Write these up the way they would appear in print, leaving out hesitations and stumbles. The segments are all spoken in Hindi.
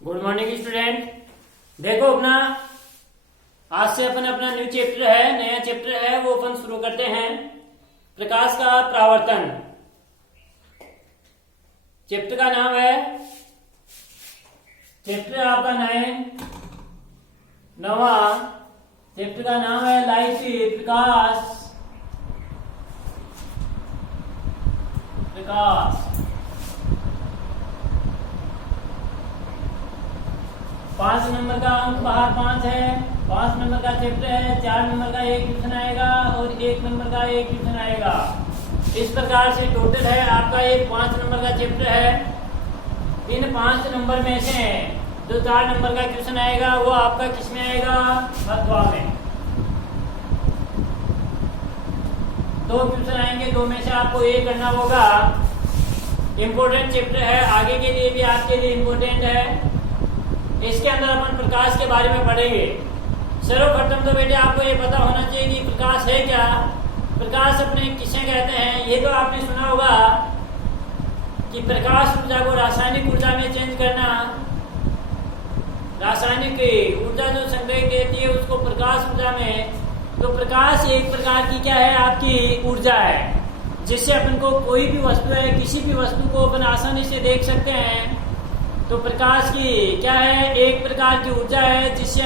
Good morning student. देखो अपना आज से अपन अपना न्यू चैप्टर है, नया चैप्टर है, वो अपन शुरू करते हैं। प्रकाश का परावर्तन। चैप्टर का नाम है, चैप्टर आपका नवा चैप्टर का नाम है लाइट। प्रकाश 5 नंबर का अंक बाहर 5 है। 5 नंबर का चैप्टर है। 4 नंबर का एक क्वेश्चन आएगा और 1 नंबर का एक क्वेश्चन आएगा। इस प्रकार से टोटल है आपका ये 5 नंबर का चैप्टर है। इन 5 नंबर में से जो 4 नंबर का क्वेश्चन आएगा वो आपका किस में आएगा? अथवा में। 2 क्वेश्चन आएंगे, 2 में से आपको ये करना होगा। इम्पोर्टेंट चैप्टर है, आगे के लिए भी आपके लिए इम्पोर्टेंट है। इसके अंदर अपन प्रकाश के बारे में पढ़ेंगे। सर्वप्रथम तो बेटे आपको ये पता होना चाहिए कि प्रकाश है क्या। प्रकाश अपने किसे कहते हैं, ये तो आपने सुना होगा कि प्रकाश ऊर्जा को रासायनिक ऊर्जा में चेंज करना। रासायनिक ऊर्जा जो संग्रहित रहती है उसको प्रकाश ऊर्जा में। तो प्रकाश एक प्रकार की क्या है? आपकी ऊर्जा है, जिससे अपन को कोई भी वस्तु है, किसी भी वस्तु को अपन आसानी से देख सकते हैं। तो प्रकाश की क्या है? एक प्रकार की ऊर्जा है, जिससे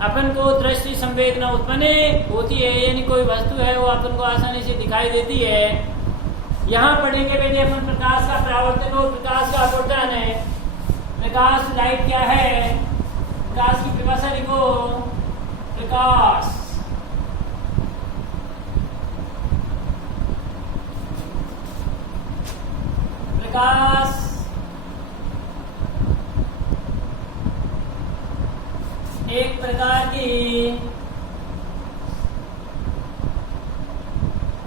अपन को दृष्टि संवेदना उत्पन्न होती है, यानी कोई वस्तु है वो अपन को आसानी से दिखाई देती है। यहाँ पढ़ेंगे बेटे अपन प्रकाश का परावर्तन और प्रकाश का अपवर्तन है। प्रकाश लाइट क्या है? प्रकाश की परिभाषा लिखो। प्रकाश एक प्रकार की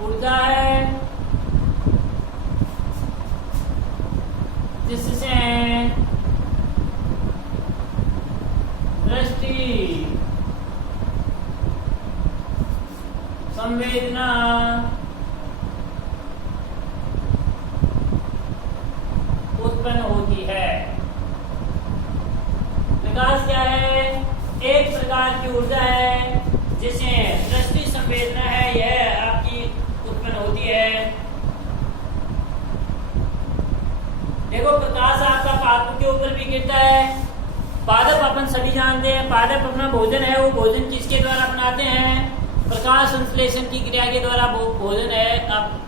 ऊर्जा है, जिससे दृष्टि संवेदना उत्पन्न होती है। प्रकाश क्या है? एक प्रकार की ऊर्जा है, जिसे दृष्टि संवेदना है यह आपकी उत्पन्न होती है। देखो प्रकाश आपका पादप के ऊपर भी गिरता है। पादप अपन सभी जानते हैं, पादप अपना भोजन है, वो भोजन किसके द्वारा बनाते हैं? प्रकाश संश्लेषण की क्रिया के द्वारा भोजन है,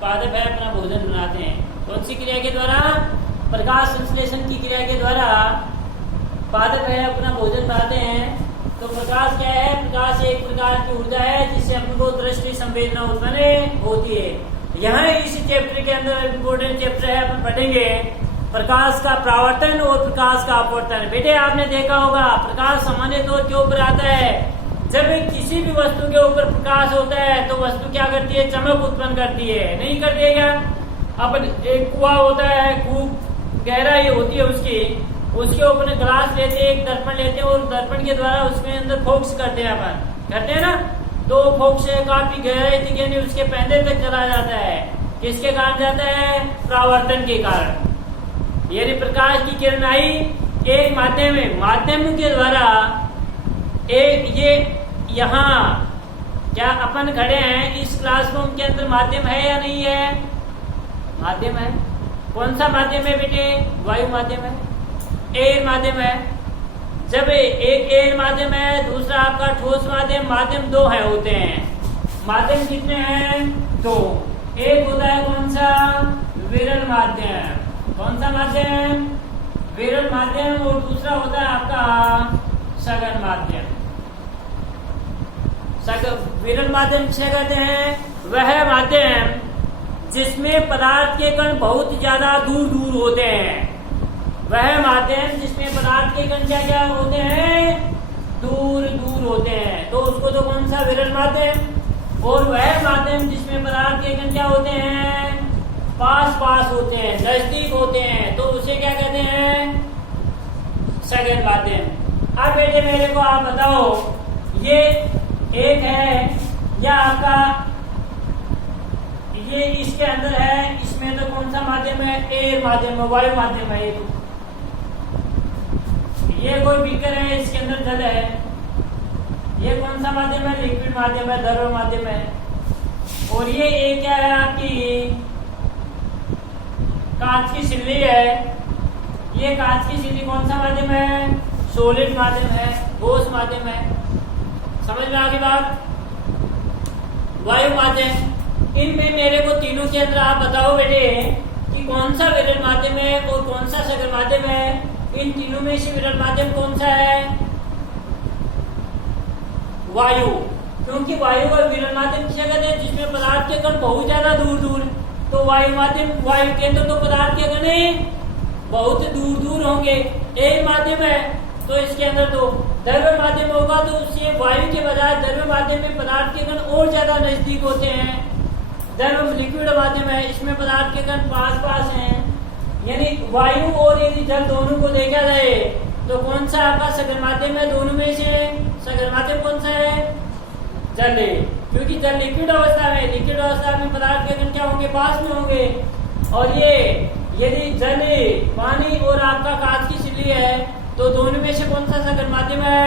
पादप है अपना भोजन बनाते हैं। कौन सी क्रिया के द्वारा? प्रकाश संश्लेषण की क्रिया के द्वारा पादप है अपना भोजन बनाते हैं। तो प्रकाश क्या है? प्रकाश एक प्रकार की ऊर्जा है, जिससे अपन को दृष्टि संवेदना उत्पन्न होती है। यहाँ इस चैप्टर के अंदर इम्पोर्टेंट चैप्टर है, अपन पढ़ेंगे प्रकाश का परावर्तन और प्रकाश का अपवर्तन। बेटे आपने देखा होगा प्रकाश सामान्य तौर के ऊपर आता है। जब किसी भी वस्तु के ऊपर प्रकाश होता है तो वस्तु क्या करती है? चमक उत्पन्न करती है, नहीं करती है क्या? अपन एक कुआं होता है, खूब गहराई होती है उसके ऊपर ग्लास लेते हैं, एक दर्पण लेते हैं और दर्पण के द्वारा उसमें अंदर फोकस करते हैं, अपन करते हैं ना। तो फोकस काफी गहराई तक यानी उसके पैंदे तक चला जाता है। किसके कारण जाता है? परावर्तन के कारण। यानी प्रकाश की किरण आई एक माध्यम के द्वारा। एक ये यहाँ क्या अपन खड़े हैं इस क्लासरूम के अंदर माध्यम है या नहीं है? माध्यम है। कौन सा माध्यम है बेटे? वायु माध्यम है, एयर माध्यम है। जब एक एयर माध्यम है, दूसरा आपका ठोस माध्यम 2 होते हैं। माध्यम कितने हैं? 2। एक होता है कौन सा? विरल माध्यम। कौन सा माध्यम? विरल माध्यम। और दूसरा होता है आपका सघन माध्यम। विरल माध्यम किसे कहते हैं? वह माध्यम जिसमें पदार्थ के कण बहुत ज्यादा दूर दूर होते हैं। वह माध्यम जिसमें पदार्थ के कण क्या होते हैं? दूर दूर होते हैं, तो उसको तो कौन सा? विरल माध्यम। और वह माध्यम जिसमें पदार्थ के कण क्या होते हैं? पास होते हैं, नजदीक होते हैं, तो उसे क्या कहते हैं? सघन माध्यम। अब बेटे मेरे को आप बताओ, ये एक है या आपका ये इसके अंदर है, इसमें तो कौन सा माध्यम है? एयर माध्यम है, वायु माध्यम है। ये ये कोई बीकर है, इसके अंदर जल है। ये कौन सा माध्यम है? लिक्विड माध्यम है, द्रव माध्यम है। और ये क्या है आपकी कांच की सिल्ली है। ये कांच की सिल्ली कौन सा माध्यम है? सॉलिड माध्यम है, ठोस माध्यम है। समझ में आ गई बात? वायु माध्यम, इनमें मेरे को तीनों के अंदर आप बताओ बेटे कि कौन सा विरल माध्यम है और कौन सा सघन माध्यम है। इन तीनों में से विरल माध्यम कौन सा है? वायु। क्योंकि वायु और विरल माध्यम किसे कहते हैं? जिसमें पदार्थ के कण बहुत ज्यादा दूर दूर। तो वायु माध्यम, वायु के अंदर तो पदार्थ के कण बहुत दूर दूर होंगे। एक माध्यम है तो इसके अंदर तो द्रव्य माध्यम होगा, तो उससे वायु के बजाय द्रव्य माध्यम में पदार्थ के कण और ज्यादा नजदीक होते हैं। द्रव्य लिक्विड माध्यम है, इसमें पदार्थ के कण पास पास हैं। यानी वायु और यदि जल दोनों को देखा जाए तो कौन सा आपका सघन माध्यम है? दोनों में से सघन माध्यम कौन सा है? जल है। क्योंकि जल लिक्विड अवस्था में, लिक्विड अवस्था में पदार्थ के कण क्या होंगे? पास में होंगे। और ये यदि जल, पानी और आपका कांच की सिल्ली है तो दोनों में से कौन सा सघन माध्यम है?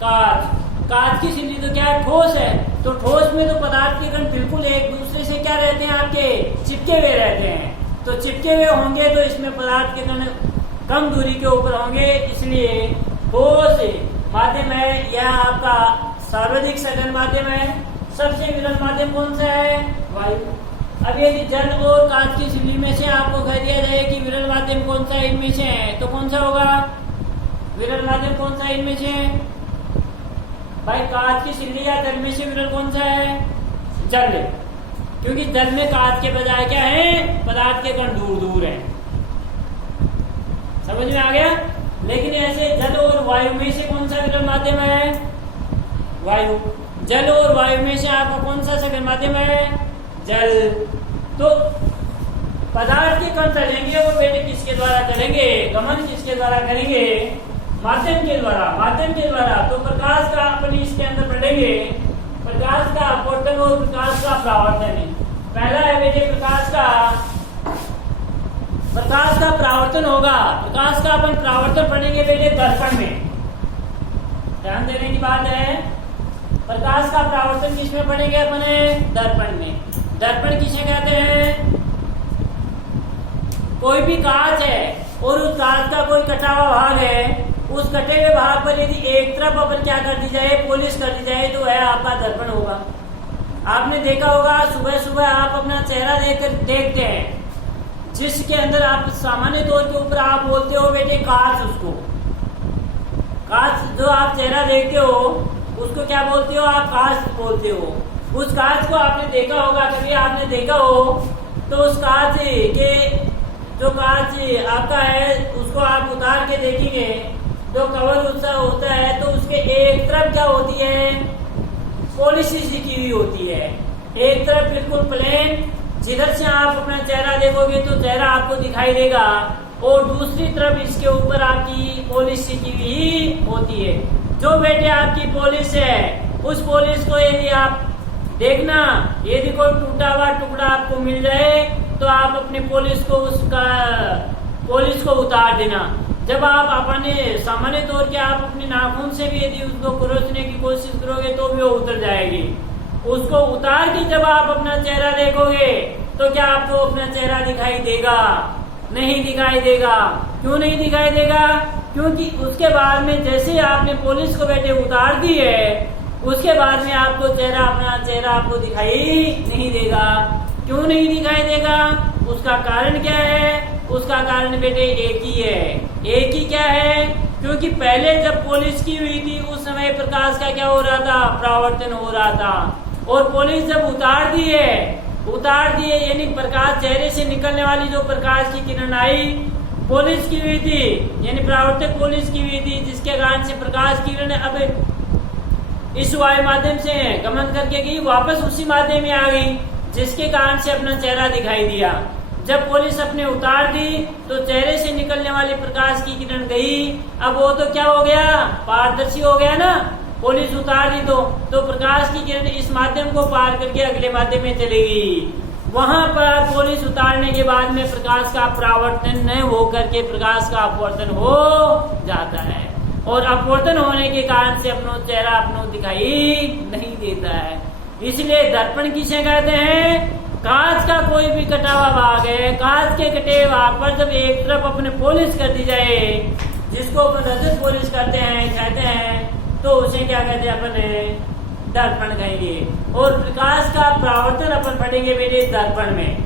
कांच। कांच की सिल्ली तो क्या है? ठोस है। तो ठोस में तो पदार्थ के कण बिल्कुल एक दूसरे से क्या रहते हैं? आपके चिपके हुए रहते हैं। तो चिपके हुए होंगे तो इसमें पदार्थ के कण कम दूरी के ऊपर होंगे, इसलिए ठोस माध्यम है। यह आपका सर्वाधिक सघन माध्यम है। सबसे विरल माध्यम कौन सा है? वायु। अब यदि जल और कांच की सिल्ली में से आपको कह दिया जाए कि विरल माध्यम कौन सा इनमें से है, तो कौन सा होगा? विरल माध्यम कौन सा इनमें से? भाई कांच की सिल्ली या जल में से विरल कौन सा है? जल। क्योंकि जल में कांच के बजाय क्या है? पदार्थ के कण दूर दूर है। समझ में आ गया? लेकिन ऐसे जल और वायु में से कौन सा विरल माध्यम है? वायु। जल और वायु में से आपका कौन सा सघन माध्यम है? जल। तो पदार्थ के कण चलेंगे वो बेटे किसके द्वारा चलेंगे? गमन किसके द्वारा करेंगे? माध्यम के द्वारा। माध्यम के द्वारा तो प्रकाश का अपन इसके अंदर पढ़ेंगे। प्रकाश का अपवर्तन और प्रकाश का परावर्तन। पहला है बेटे प्रकाश का परावर्तन होगा। प्रकाश का अपन परावर्तन पढ़ेंगे बेटे दर्पण में। ध्यान देने की बात है। प्रकाश का परावर्तन किसमें पढ़ेंगे अपने? दर्पण में। दर्पण किसे कहते हैं? कोई भी कांच है और उस कांच का कोई कटा हुआ भाग है, उस कटे हुए भाग पर यदि एक तरफ अपन क्या कर दी जाए? पॉलिश कर दी जाए तो वह आपका दर्पण होगा। आपने देखा होगा सुबह सुबह आप अपना चेहरा देखते हैं, जिसके अंदर आप सामान्य तौर के ऊपर आप बोलते हो बेटे कांच। उसको कांच जो आप चेहरा देखते हो उसको क्या बोलते हो? आप कांच बोलते हो। उस कांच को आपने देखा होगा, कभी आपने देखा हो तो उस कांच के जो कांच आपका है उसको आप उतार के देखेंगे, जो कवर उसका होता है तो उसके एक तरफ क्या होती है? पॉलिश सी की हुई होती है। एक तरफ बिल्कुल प्लेन, जिधर से आप अपना चेहरा देखोगे तो चेहरा आपको दिखाई देगा, और दूसरी तरफ इसके ऊपर आपकी पॉलिश सी की हुई होती है। जो बेटे आपकी पॉलिश है उस पॉलिश को यदि आप देखना, यदि कोई टूटा हुआ टुकड़ा आपको मिल जाए तो आप अपने पॉलिश को उतार देना। जब आप अपने सामान्य तौर के आप अपने नाखून से भी यदि उसको कुरोचने की कोशिश करोगे तो भी वो उतर जाएगी। उसको उतार के जब आप अपना चेहरा देखोगे तो क्या आपको अपना चेहरा दिखाई देगा? नहीं दिखाई देगा। क्यों नहीं दिखाई देगा? क्योंकि उसके बाद में जैसे आपने पॉलिश को बेटे उतार दी है, उसके बाद में आपको अपना चेहरा आपको दिखाई नहीं देगा। क्यों नहीं दिखाई देगा? उसका कारण क्या है? उसका कारण बेटे एक ही है। एक ही क्या है? क्योंकि पहले जब पॉलिश की हुई थी उस समय प्रकाश का क्या हो रहा था? परावर्तन हो रहा था। और पॉलिश जब उतार दिए यानी प्रकाश चेहरे से निकलने वाली जो प्रकाश की किरण आई, पॉलिश की हुई थी यानी परावर्तक पॉलिश की हुई थी, जिसके कारण से प्रकाश की किरण अब इस वायु माध्यम से गमन करके गई, वापस उसी माध्यम में आ गई, जिसके कारण से अपना चेहरा दिखाई दिया। जब पॉलिश अपने उतार दी तो चेहरे से निकलने वाली प्रकाश की किरण गई। अब वो तो क्या हो गया? पारदर्शी हो गया ना। पॉलिश उतार दी तो प्रकाश की किरण इस माध्यम को पार करके अगले माध्यम में चलेगी। वहां पर पॉलिश उतारने के बाद में प्रकाश का परावर्तन न होकर के प्रकाश का अपवर्तन हो जाता है, और अपवर्तन होने के कारण से अपना चेहरा अपनो दिखाई नहीं देता है। इसलिए दर्पण किसे कहते हैं? कांच का कोई भी कटा हुआ भाग है, कांच के कटे भाग पर जब एक तरफ अपने पॉलिश कर दी जाए, जिसको अपन रजत पॉलिश कहते हैं, तो उसे क्या कहते हैं? अपन दर्पण कहेंगे। और प्रकाश का परावर्तन अपन पढ़ेंगे मेरे दर्पण में।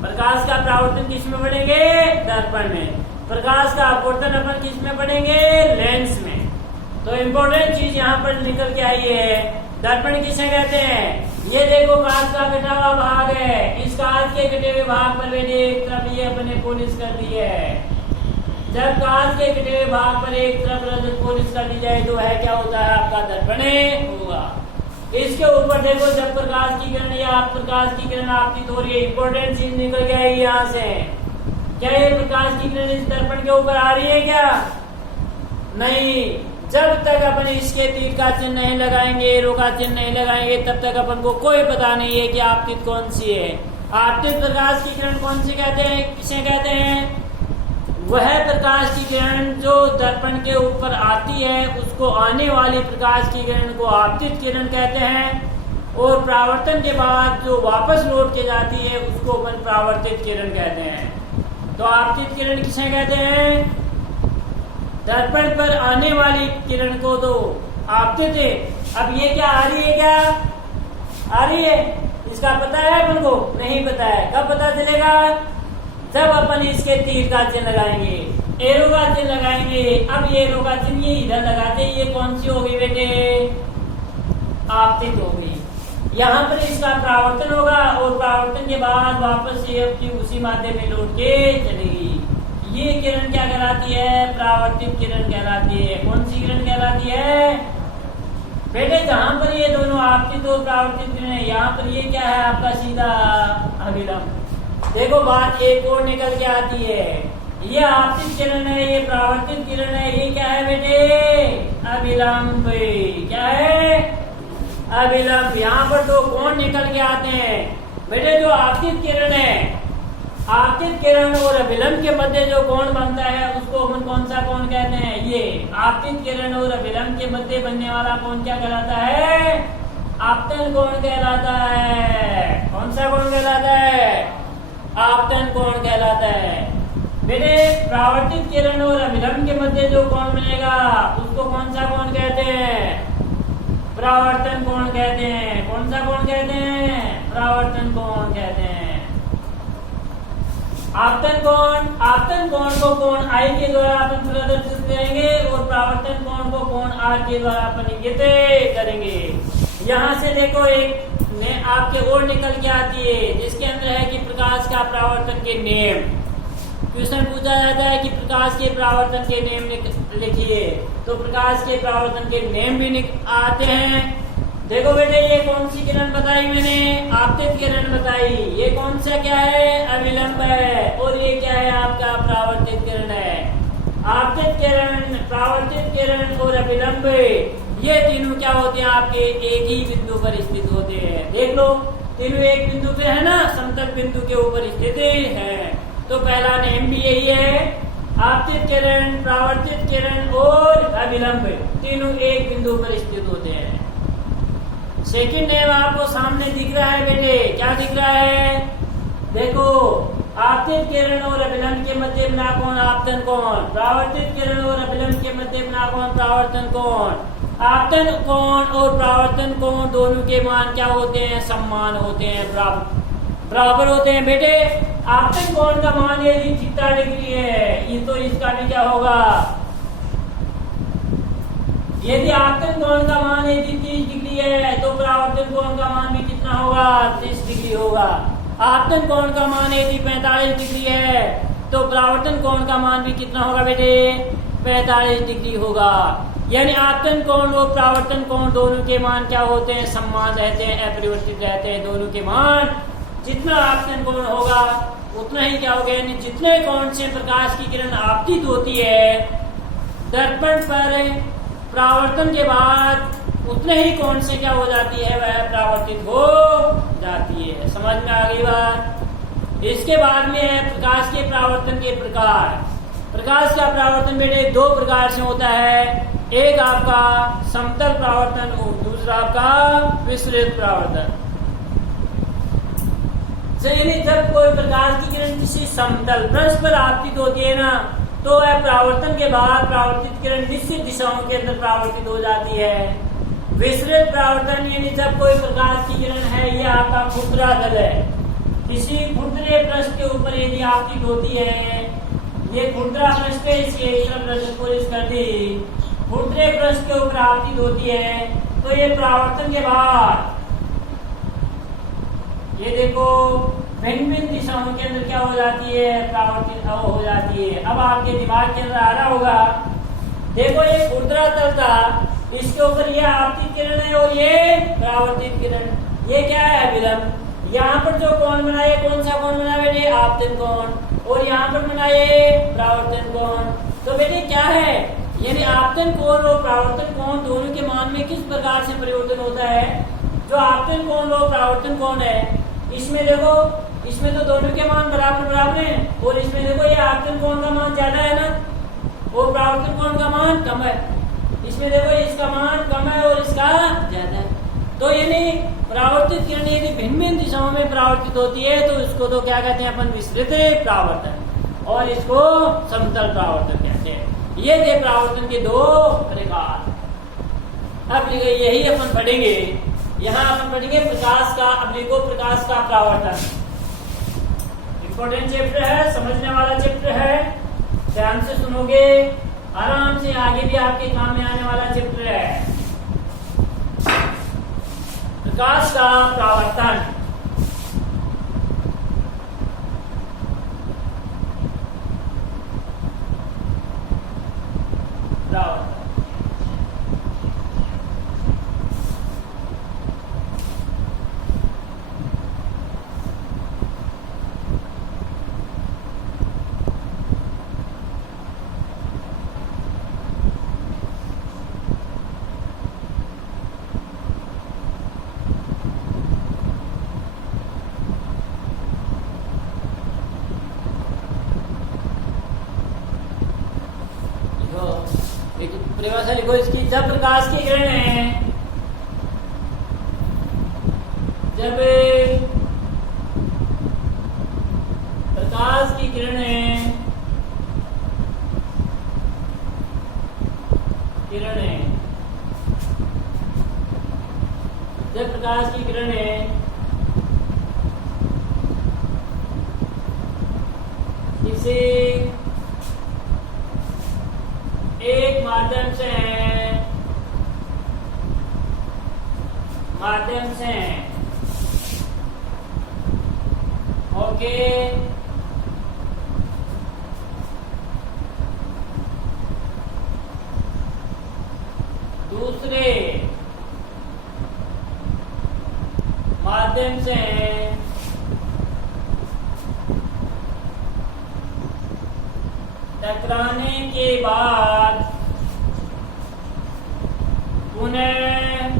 प्रकाश का परावर्तन किस में पढ़ेंगे? दर्पण में। प्रकाश का अपवर्तन अपन किस में पढ़ेंगे? लेंस में। तो इम्पोर्टेंट चीज यहाँ पर निकल के आई है। दर्पण किसे कहते हैं? ये देखो कांच का कटा हुआ भाग है, इस कांच के कटे हुए भाग पर मैंने एक तरफ ये अपने पॉलिश कर दी है। जब कांच के कटे हुए भाग पर एक तरफ रजत पॉलिश कर दी जाए तो है क्या होता है? आपका दर्पण होगा। इसके ऊपर देखो, जब प्रकाश की किरण या प्रकाश की किरण आपकी हो रही है, इंपॉर्टेंट चीज निकल गया है यहाँ से। क्या ये प्रकाश की किरण इस दर्पण के ऊपर आ रही है क्या? नहीं। जब तक अपन इसके तीर का चिन्ह नहीं लगाएंगे, एरो का चिन्ह नहीं लगाएंगे, तब तक अपन को कोई पता नहीं है कि आपतित कौन सी है। आपतित प्रकाश की किरण कौन सी कहते हैं? किसे कहते हैं? वह प्रकाश की किरण जो दर्पण के ऊपर आती है, उसको आने वाली प्रकाश की किरण को आपतित किरण कहते हैं। और परावर्तन के बाद जो वापस लौट के जाती है, उसको अपन परावर्तित किरण कहते हैं। तो आपतित किरण किसे कहते हैं? दर्पण पर आने वाली किरण को तो आपतित है। अब ये क्या आ रही है? क्या आ रही है? इसका पता है अपन को? नहीं पता है। कब पता चलेगा? जब अपन इसके तीर का चिन्ह लगाएंगे, एरो का चिन्ह लगाएंगे। अब ये एरो का चिन्ह ये इधर लगाते, ये कौन सी होगी बेटे? आपतित होगी। यहाँ पर इसका परावर्तन होगा, और परावर्तन के बाद वापस ये अपनी उसी माध्यम में लौट के चलेगी। ये किरण क्या कहलाती है? परावर्तित किरण कहलाती है। कौन सी किरण कहलाती है बेटे? जहां पर ये दोनों आपतित और परावर्तित किरण है, यहाँ पर ये क्या है? आपका सीधा अभिलंब। देखो बात एक और निकल के आती है। ये आपतित किरण है, ये परावर्तित किरण है, ये क्या है बेटे? अभिलंब। क्या है? अभिलंब। यहाँ पर दो कोण निकल के आते हैं बेटे। जो आपतित किरण है, आपतित किरण और अभिलंब के मध्य जो कोण बनता है, उसको हम कौन सा कोण कहते हैं? ये आपतित किरण और अभिलंब के मध्य बनने वाला कोण क्या कहलाता है? आपतन कोण कहलाता है। कौन सा कोण कहलाता है? आपतन कोण कहलाता है। बेटे परावर्तित किरण और अभिलंब के मध्य जो कोण बनेगा, उसको कौन सा कोण कहते हैं? परावर्तन कोण कहते हैं। कौन सा कोण कहते हैं? परावर्तन कोण कहते हैं। आपतन कोण को कोण आई के द्वारा अपन प्रदर्शित करेंगे, और परावर्तन कोण को कोण आर के द्वारा अपन इंगित करेंगे। यहाँ से देखो एक ने आपके और निकल के आती है, जिसके अंदर है कि प्रकाश का परावर्तन के नियम। क्वेश्चन पूछा जाता है कि प्रकाश के परावर्तन के नियम लिखिए, तो प्रकाश के परावर्तन के नियम भी आते हैं। देखो बेटे, ये कौन सी किरण बताई मैंने? आपतित किरण बताई। ये कौन सा क्या है? अभिलंब है। और ये क्या है? आपका परावर्तित किरण है। आपतित किरण, परावर्तित किरण और अभिलंब, ये तीनों क्या होते हैं? आपके एक ही बिंदु पर स्थित होते हैं। देख लो, तीनों एक बिंदु पे है ना, समतल बिंदु के ऊपर स्थित है। तो पहला नियम भी यही है। आपतित किरण, परावर्तित किरण और अभिलंब तीनों एक बिंदु पर स्थित होते हैं। सेकंड नेम आपको सामने दिख रहा है बेटे। क्या दिख रहा है? देखो, आपतित किरण और अभिलंब के मध्य बना कोण आपतन कोण, परावर्तित किरण और अभिलंब के मध्य बना कोण परावर्तन कोण। आपतन कोण और परावर्तन कोण दोनों के मान क्या होते हैं? समान होते हैं, बराबर होते हैं बेटे। आपतन कोण का मान यदि 30 डिग्री है, ये तो इसका भी क्या होगा? यदि आपतन कोण का मान यदि 30 डिग्री है, तो परावर्तन कोण का मान भी कितना होगा? 30 डिग्री होगा। आपतन कोण का मान यदि 45 डिग्री है, तो परावर्तन कोण का मान भी कितना होगा बेटे? 45 डिग्री होगा। यानी आपतन कोण और परावर्तन कोण दोनों के मान क्या होते हैं? समान रहते हैं, अपरिवर्तित रहते हैं। दोनों के मान जितना आपतन कोण होगा उतना ही क्या होगा? यानी जितने कोण से प्रकाश की किरण आपतित होती है, दर्पण पर परावर्तन के बाद उतने ही कोण से क्या हो जाती है, वह परावर्तित हो जाती है। समझ में आ गई बात। इसके बाद में है प्रकाश के परावर्तन के प्रकार। प्रकाश का परावर्तन बेटे दो प्रकार से होता है, एक आपका समतल परावर्तन और दूसरा आपका विस्तृत परावर्तन। यानी जब कोई प्रकाश की किरण किसी समतल पृष्ठ पर आपतित होती है ना, तो वह परावर्तन के बाद परावर्तित किरण निश्चित दिशाओं के अंदर परावर्तित हो जाती है। विस्तृत परावर्तन यानी जब कोई प्रकाश की किरण है, यह आपका खुरदरा तल है, किसी खुरदरे पृष्ठ के ऊपर यदि आपतित होती है, ये खुरदरा पृष्ठ है, इसके इस तरफ नजर पुलिस कर दी, खुरदरे पृष्ठ के ऊपर आपतित होती है, तो ये परावर्तन के बाद ये देखो भिन्न भिन्न दिशाओं के अंदर क्या हो जाती है, परावर्तित हो जाती है। अब आपके दिमाग के अंदर आ रहा होगा, देखो ये खुरदरा तल था, इसके ऊपर ये आपतित किरण है और ये परावर्तित किरण, ये क्या है विलंब। यहाँ पर जो कोण बना है, कौन सा कोण बना बेटे, आपतन कोण, और यहाँ पर बना ये परावर्तन कोण। तो बेटे क्या है, यानी आपतन कोण और परावर्तन कोण दोनों के मान में किस प्रकार से परिवर्तन होता है। जो आपतन कोण और परावर्तन कोण है, इसमें देखो, इसमें तो दोनों के मान बराबर बराबर हैं, और इसमें देखो ये आपतन कोण का मान ज्यादा है ना, और परावर्तन कोण का मान कम है। इसमें देखो इसका मान कम है और इसका ज्यादा है। तो यानी परावर्तित किरण यदि भिन्न भिन्न दिशाओं में परावर्तित होती है, तो इसको तो क्या कहते हैं अपन, विस्तृत परावर्तन, और इसको समतल परावर्तन कहते हैं। ये थे परावर्तन के दो प्रकार। अब यही अपन पढ़ेंगे, यहाँ अपन पढ़ेंगे प्रकाश का, अब देखो प्रकाश का परावर्तन। इंपॉर्टेंट चैप्टर है, समझने वाला चैप्टर है, ध्यान से सुनोगे, आराम से आगे भी आपके काम में आने वाला चैप्टर है। प्रकाश का परावर्तन। परिभाषा लिखो इसकी, जब प्रकाश की किरण है, जब प्रकाश की किरण है, जब प्रकाश की किरण है किसी एक माध्यम से ओके, दूसरे माध्यम से टकराने के बाद पुनः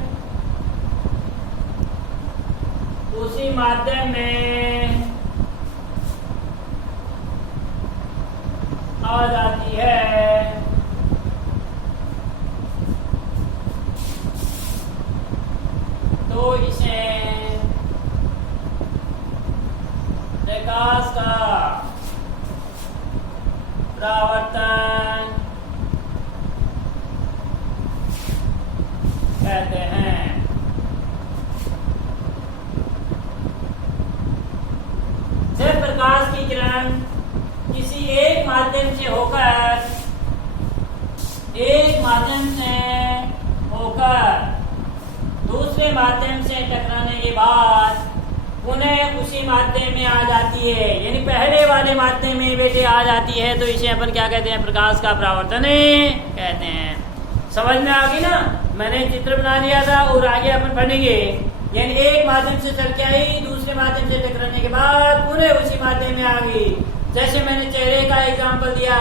उसी माध्यम में आ जाती है, तो इसे प्रकाश का परावर्तन कहते हैं। जब प्रकाश की किरण किसी एक माध्यम से होकर दूसरे माध्यम से टकराने के बाद पुनः उसी माध्यम में आ जाती है, यानी पहले वाले माध्यम में बेटे आ जाती है, तो इसे अपन क्या कहते हैं, प्रकाश का परावर्तन कहते हैं। समझ में आ गई ना, मैंने चित्र बना लिया था और आगे अपन पढ़ेंगे। यानी एक माध्यम से चल के आई, दूसरे माध्यम से टकराने के बाद पुनः उसी माध्यम में आ गई। जैसे मैंने चेहरे का एग्जाम्पल दिया,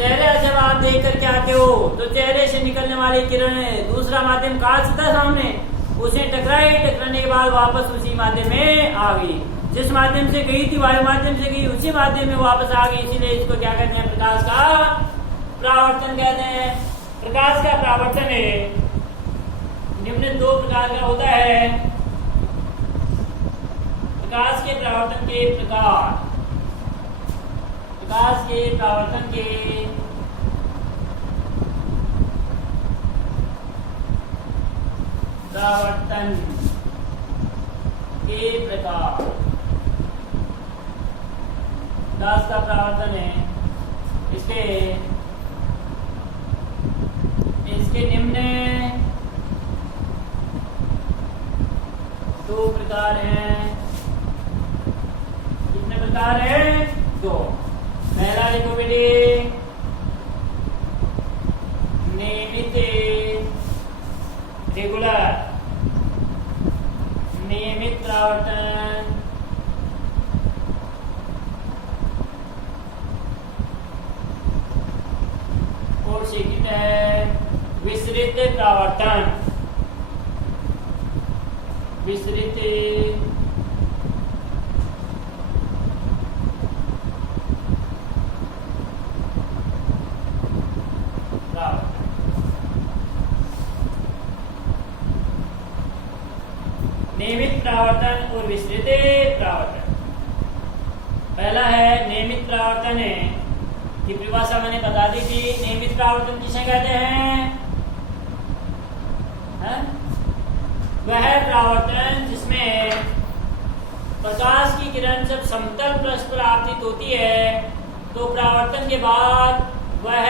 चेहरा जब आप देख करके आते हो तो चेहरे से निकलने वाली किरण दूसरा माध्यम कहा था सामने, उसे टकराई, टकराने के बाद वापस उसी माध्यम में आ गई। जिस माध्यम से गई थी वायु माध्यम से गई, उसी माध्यम में वापस आ गई। इसीलिए इसको क्या कहते हैं? प्रकाश का परावर्तन कहते हैं। प्रकाश का परावर्तन निम्न दो प्रकार का होता है। प्रकाश के परावर्तन के प्रकार, प्रकाश के परावर्तन के प्रकार। प्रकाश का परावर्तन है इसके निम्न दो प्रकार हैं। कितने प्रकार हैं? दो। पहला देखो बेटे, नियमित रेगुलर, नियमित परावर्तन, और सेकंड है विस्तृत परावर्तन। विस्तृत नियमित परावर्तन और विस्तृत परावर्तन। पहला है नियमित परावर्तन की परिभाषा मैंने बता दी थी। नियमित परावर्तन किसे कहते हैं? वह परावर्तन जिसमें प्रकाश की किरण जब समतल पृष्ठ पर आपतित होती है तो परावर्तन के बाद वह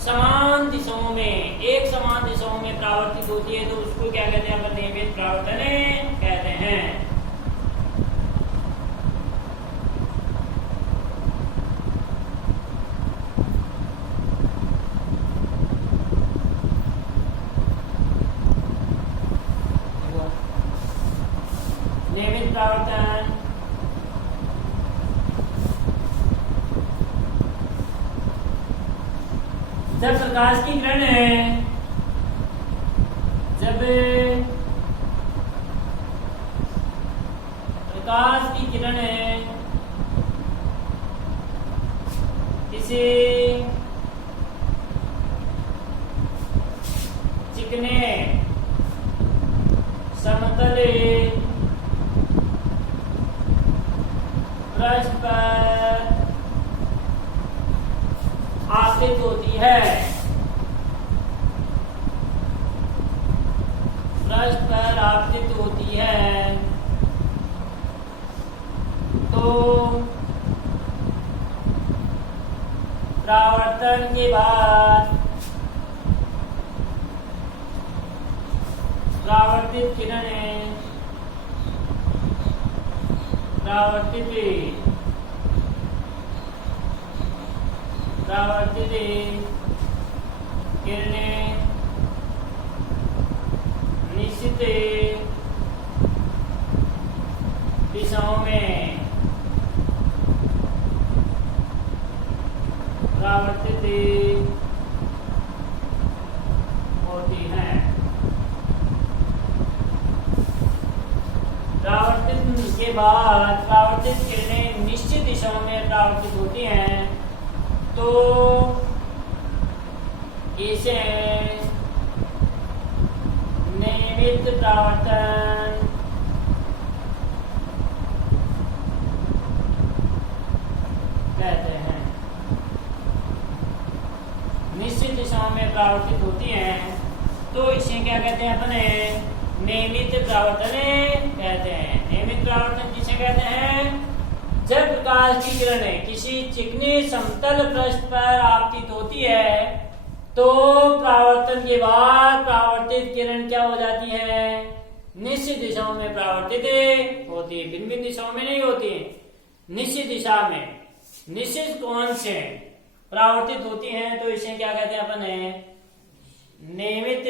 समान दिशाओं में, एक समान दिशाओं में परावर्तित होती है, तो उसको क्या कहते हैं? नियमित परावर्तन कहते हैं। नियमित परावर्तन जब प्रकाश की किरण किसी चिकने समतल पृष्ठ पर आपतित होती है, पृष्ठ पर आपतित होती है, तो परावर्तन के बाद परावर्तित किरणें निश्चित दिशाओं में परावर्तित होती हैं। परावर्तित के बाद परावर्तित किरणें निश्चित दिशाओं में परावर्तित होती हैं, तो इसे नियमित परावर्तन कहते हैं। निश्चित दिशाओं में परावर्तित होती हैं, तो इसे क्या कहते हैं? अपने नियमित परावर्तन कहते हैं। नियमित परावर्तन किसे कहते हैं? जब प्रकाश की किरणें किसी चिकने समतल पृष्ठ पर आपतित होती है तो परावर्तन के बाद परावर्तित किरण क्या हो जाती है? निश्चित दिशाओं में परावर्तित होती है, भिन्न भिन्न दिशाओं में नहीं होती है, निश्चित दिशा में निश्चित कोण से परावर्तित होती हैं, तो इसे क्या कहते हैं? अपन नियमित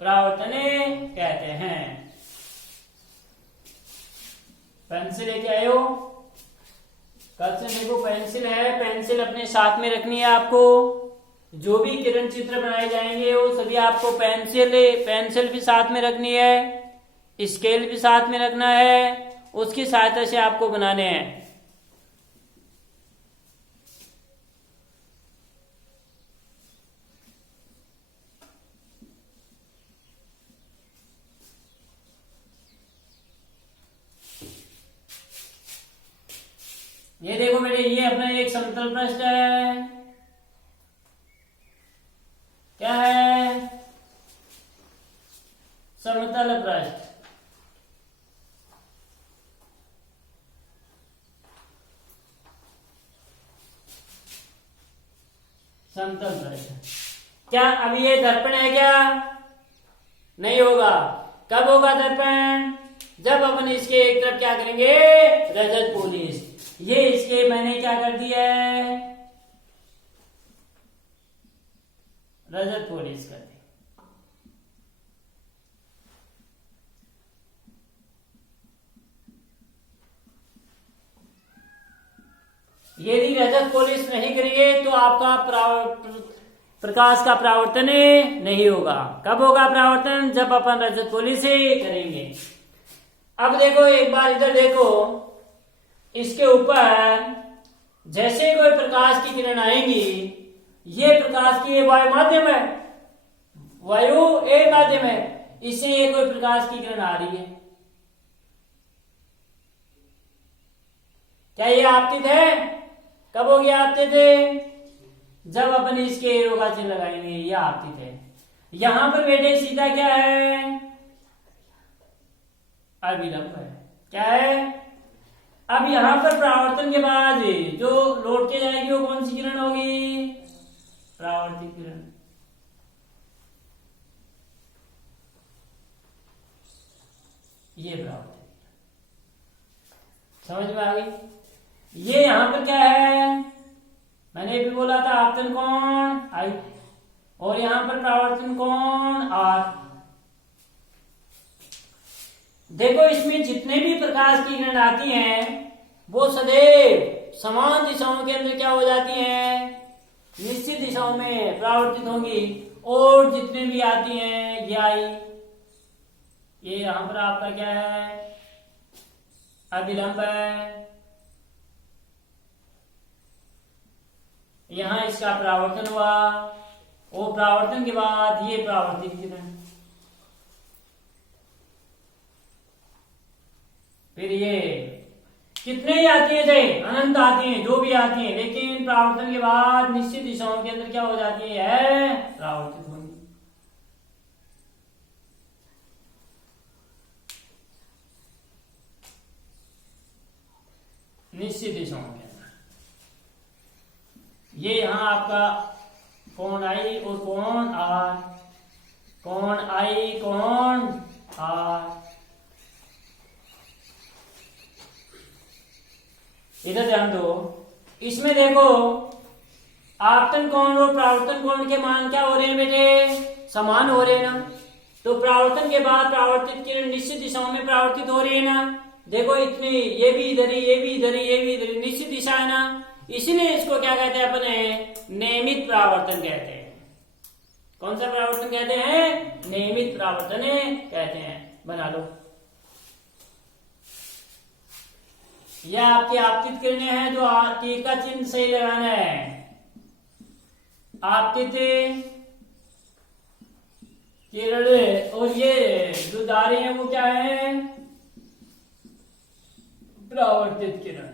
परावर्तन कहते हैं। पेन से लेके आए हो, क्वेश्चन देखो, पेंसिल है, पेंसिल अपने साथ में रखनी है आपको। जो भी किरण चित्र बनाए जाएंगे वो सभी आपको पेंसिल भी साथ में रखनी है, स्केल भी साथ में रखना है, उसकी सहायता से आपको बनाने हैं। ये देखो बेटे, ये अपना एक समतल पृष्ठ है। क्या है? समतल पृष्ठ। समतल पृष्ठ। क्या अभी ये दर्पण है क्या? नहीं होगा। कब होगा दर्पण? जब अपन इसके एक तरफ क्या करेंगे, रजत पॉलिश। ये इसके मैंने क्या कर दिया है, रजत पॉलिश कर दी। यदि रजत पॉलिश नहीं करेंगे तो आपका प्रकाश का परावर्तन नहीं होगा। कब होगा परावर्तन? जब अपन रजत पॉलिश करेंगे। अब देखो, एक बार इधर देखो, इसके ऊपर जैसे कोई प्रकाश की किरण आएंगी, ये प्रकाश की वायु माध्यम है, वायु एक माध्यम है, इससे ये कोई प्रकाश की किरण आ रही है, क्या ये आपतित है? कब होगी आपतित? जब अपन इसके एरो का चिन्ह लगाएंगे, ये आपतित है। यहां पर बेटे सीधा क्या है, अभिलंब है। क्या है? अब यहां पर परावर्तन के बाद जो लौट के जाएगी वो कौन सी किरण होगी? परावर्तित किरण। ये परावर्तित, समझ में आ गई? ये यहां पर क्या है, मैंने भी बोला था आपतन कोण आई, और यहां पर परावर्तन कोण आर। देखो, इसमें जितने भी प्रकाश की किरण आती हैं वो सदैव समान दिशाओं के अंदर क्या हो जाती हैं, निश्चित दिशाओं में परावर्तित होंगी। और जितने भी आती हैं ये आई, ये यहां पर आपका क्या है, अभिलंब है। यहां इसका परावर्तन हुआ, और परावर्तन के बाद ये परावर्तित किरण। फिर ये कितने ही आती है, चाहे अनंत आती हैं, जो भी आती हैं, लेकिन परावर्तन के बाद निश्चित दिशाओं के अंदर क्या हो जाती है, परावर्तित होंगी। निश्चित दिशाओं के अंदर ये यहां आपका कोण आई और कोण आर, कोण आई कोण आर। इधर ध्यान दो, इसमें देखो आपतन कोण और परावर्तन कोण के मान क्या हो रहे हैं बेटे, समान हो रहे हैं ना। तो परावर्तन के बाद परावर्तित किरण निश्चित दिशाओं में परावर्तित हो रही है ना। देखो इतनी, ये भी इधर ही, ये भी इधर ही, ये भी इधर ही, निश्चित दिशा है ना। इसीलिए इसको क्या कहते हैं अपने, नियमित परावर्तन कहते हैं। कौन सा परावर्तन कहते हैं? नियमित परावर्तन कहते हैं। बना लो, यह आपकी आपतित किरणें हैं, जो तीर का चिन्ह सही लगाना है। आपतित किरणें, और ये जो धारे हैं वो क्या है, परावर्तित किरण।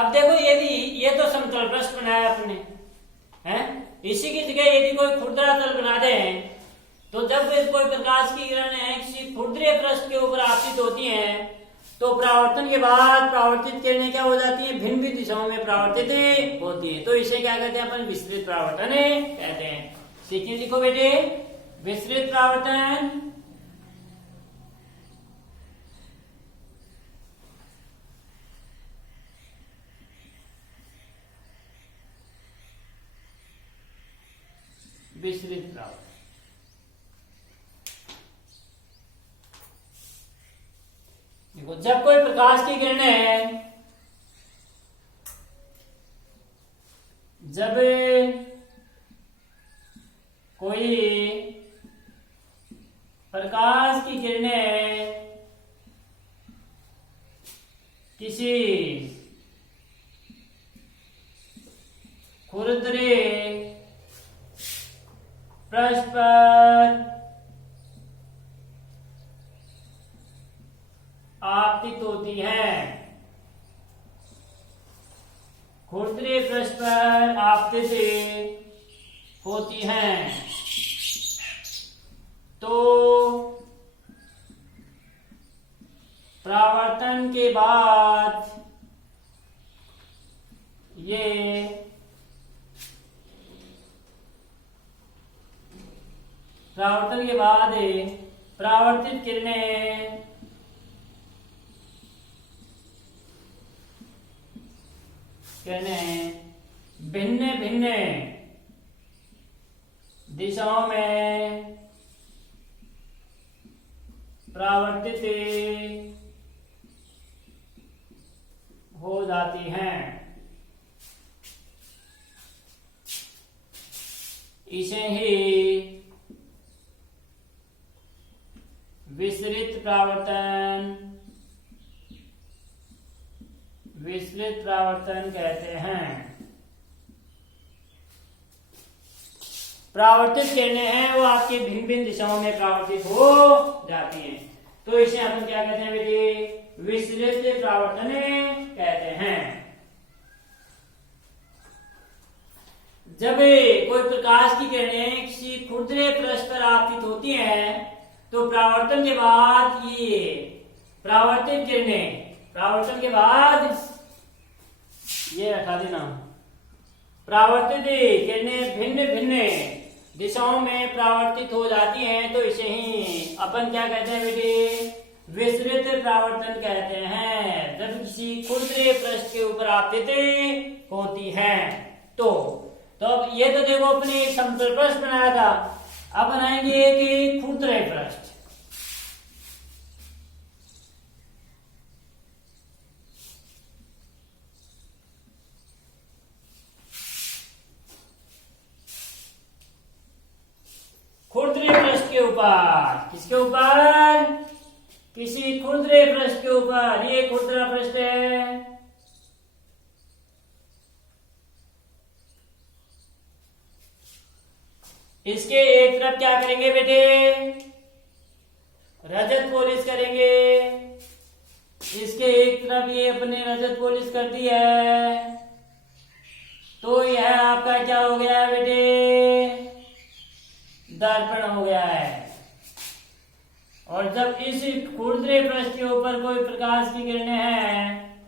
अब देखो यदि ये तो समतल पृष्ठ बनाया अपने, हैं, इसी की जगह यदि कोई खुरदरा तल बना दे, तो जब कोई प्रकाश की किरण है किसी खुरदरे पृष्ठ के ऊपर आपतित होती हैं, तो परावर्तन के बाद परावर्तित किरणें क्या हो जाती हैं, भिन्न भिन्न दिशाओं में परावर्तित होती है। तो इसे क्या कहते हैं अपन, विस्तृत परावर्तन कहते हैं। सीखिए, लिखो बेटे, विस्तृत परावर्तन। विस्तृत परावर्तन देखो, जब कोई प्रकाश की किरणें, जब कोई प्रकाश की किरणें किसी खुरदरे पृष्ठ पर आपतित होती है, खुरदरे पृष्ठ पर आपतित होती हैं, तो परावर्तन के बाद ये परावर्तन के बाद परावर्तित किरणें भिन्न भिन्न दिशाओं में परावर्तित हो जाती हैं। इसे ही विस्तृत परावर्तन कहते हैं। परावर्तित किरणें हैं वो आपके भिन्न भिन्न दिशाओं में परावर्तित हो जाती हैं, तो इसे अपन क्या कहते हैं बेटे, विस्तृत परावर्तन कहते हैं। जब कोई प्रकाश की किरणें किसी खुरदरे पृष्ठ पर आपतित होती हैं, तो परावर्तन के बाद ये परावर्तित किरणें, परावर्तन के बाद ये रखा देना, परावर्तित किरणें भिन्न भिन्न दिशाओं में परावर्तित हो जाती हैं, तो इसे ही अपन क्या कहते हैं बेटे, विस्तृत परावर्तन कहते हैं। जब किसी खुरदरे पृष्ठ के ऊपर आपतित होती है, तो अब ये तो देखो अपने एक समतल पृष्ठ बनाया था, अब बनाएंगे कि खुरदरे पृष्ठ। खुरदरे पृष्ठ के ऊपर, किसके ऊपर, किसी खुरदरे पृष्ठ के ऊपर, ये खुरदरा पृष्ठ है, इसके एक तरफ क्या करेंगे बेटे, रजत पॉलिश करेंगे, इसके एक तरफ ये अपने रजत पॉलिश कर दी है, तो यह आपका क्या हो गया बेटे, दर्पण हो गया है। और जब इस खुरदरे पृष्ठ के ऊपर कोई प्रकाश की किरणें हैं,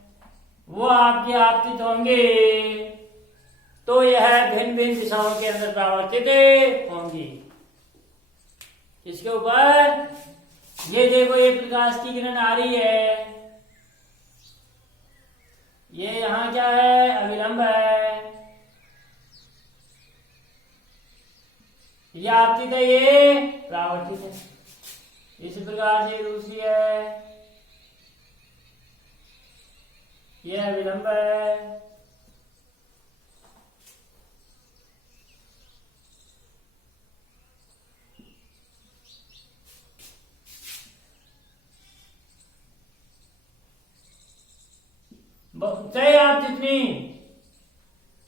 वो आपके आपतित होंगे, तो यह भिन्न भिन्न दिशाओं के अंदर परावर्तित होंगी। इसके ऊपर ये देखो, ये प्रकाश की किरण आ रही है, ये यहां क्या है, अविलंब है, ये आपतित है, ये परावर्तित है। इस प्रकार से दूसरी है, यह विलंब है,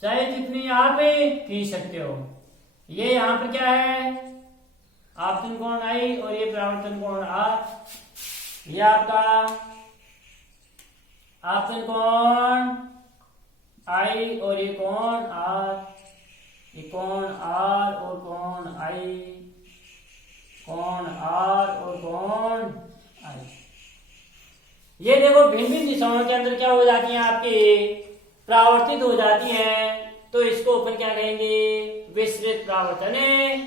चाहे जितनी आप खींच सकते हो। ये यहां पर क्या है, आपतन कोण आई और ये परावर्तन कोण आ, ये आपका आपतन कोण आई और ये कोण आर, ये कोण आर और कोण आई, कोण आर और कोण आई। ये देखो भिन्न भिन्न दिशाओं के अंदर क्या हो जाती है आपकी, परावर्तित हो जाती है, तो इसको अपन क्या कहेंगे, विस्तृत परावर्तन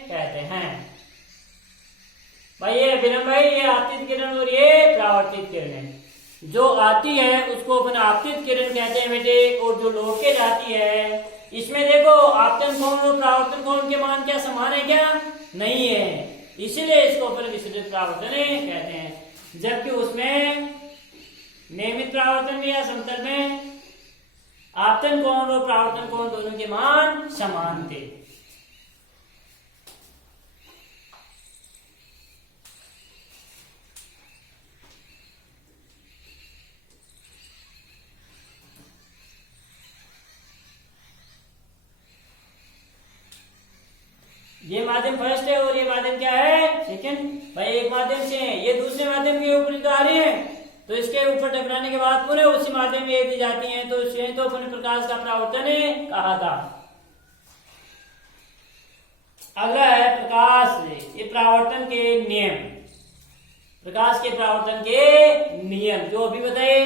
कहते हैं। भाई ये विलंब भाई, ये आपतित किरण और ये परावर्तित किरण, जो आती है उसको अपन आपतित किरण कहते हैं बेटे, और जो लौट के जाती है, इसमें देखो आपतन कोण और परावर्तन कोण के मान क्या समान है क्या, नहीं है, इसीलिए इसको अपन विस्तृत परावर्तन कहते हैं। जबकि उसमें नियमित परावर्तन में या समतल में आपतन कोण और परावर्तन कोण दोनों के मान समान थे। ये माध्यम फर्स्ट है और ये माध्यम क्या है, सेकंड। भाई एक माध्यम से ये दूसरे माध्यम के ऊपर आ रहे हैं, तो इसके ऊपर टकराने के बाद पुनः उसी माध्यम में ये दी जाती हैं, तो इसे तो अपने प्रकाश का परावर्तन कहा था। अगला है प्रकाश, ये परावर्तन के नियम, प्रकाश के परावर्तन के नियम जो अभी बताए,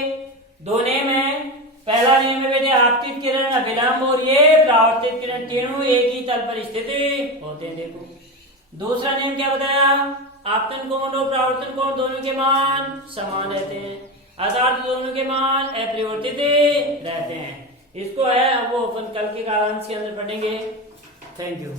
दो नियम है। पहला नियम है बेटे आपतित किरण, अभिलंब और ये परावर्तित किरण तीनों एक ही तल पर स्थित होते हैं। देखो दूसरा नियम क्या बताया, आपतन कोण और परावर्तन कोण दोनों के मान समान रहते हैं, अर्थात दोनों के मान अपरिवर्तित रहते हैं। इसको है वो अपन कल के कालांश के अंदर पढ़ेंगे। Thank you.